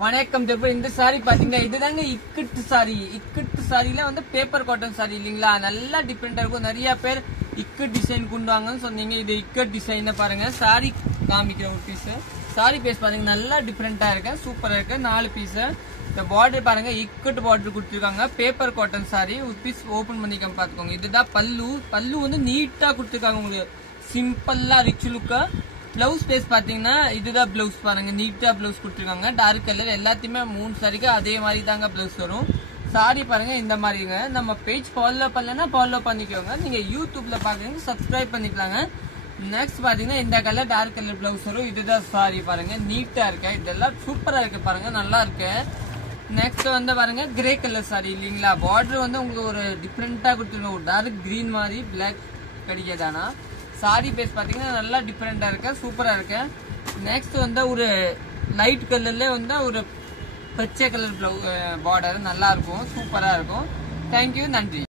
வணக்கம் தெப்ப இந்த சாரி பாத்தீங்கன்னா இதுதாங்க இக்கட்டு சாரி. இக்கட்டு சாரில வந்து பேப்பர் காட்டன் சாரி இல்லீங்களா, நல்லா டிஃபரெண்டா இருக்கும். நிறைய பேர் இக்கட் டிசைன் கொண்டு வாங்கன்னு சொன்னீங்க. இது இக்கட் டிசைன் பாருங்க. சாரி காமிக்கிற ஒரு பீஸ். சாரி பேஸ் பாருங்க, நல்லா டிஃபரெண்டா இருக்கு, சூப்பரா இருக்கு. 4 பீஸ். இந்த பார்டர் பாருங்க, இக்கட் பார்டர் கொடுத்துருக்காங்க. பேப்பர் காட்டன் சாரி ஒரு பீஸ் ஓபன் பண்ணிக்க பாத்துக்கோங்க. இதுதான் பல்லு. பல்லு வந்து நீட்டா கொடுத்துருக்காங்க, உங்களுக்கு சிம்பிளா ரிச் லுக்கா. பிளவுஸ் பேஸ் பாத்தீங்கன்னா இதுதான் பிளவுஸ் பாருங்க, நீட்டா பிளவுஸ் கொடுத்துருக்காங்க. டார்க் கலர் எல்லாத்தையுமே 3 சாரிக்கு அதே மாதிரி தாங்க பிளவுஸ் வரும். சாரி பாருங்க இந்த மாதிரிங்க. நம்ம பேஜ் ஃபாலோ பண்ணலன்னா ஃபாலோ பண்ணிக்கோங்க. நீங்க யூடியூப்ல பாக்குறீங்க சப்ஸ்கிரைப் பண்ணிக்கலாங்க. நெக்ஸ்ட் பாத்தீங்கன்னா இந்த கலர் டார்க் கலர் பிளவுஸ் வரும். இதுதான் சாரி பாருங்க, நீட்டா இருக்கு. இதெல்லாம் சூப்பரா இருக்கு பாருங்க, நல்லா இருக்கு. நெக்ஸ்ட் வந்து பாருங்க கிரே கலர் சாரி இல்லீங்களா, பார்டர் வந்து உங்களுக்கு ஒரு டிஃப்ரெண்டா கொடுத்துருங்க. ஒரு டார்க் கிரீன் மாதிரி பிளாக் கிடைக்காதானா. சாரி பேஸ் பாத்தீங்கன்னா நல்லா டிஃபரெண்டா இருக்கு, சூப்பரா இருக்கு. நெக்ஸ்ட் வந்து ஒரு லைட் கலர்ல வந்து ஒரு பச்சை கலர் பார்டர் நல்லா இருக்கும், சூப்பரா இருக்கும். தேங்க்யூ, நன்றி.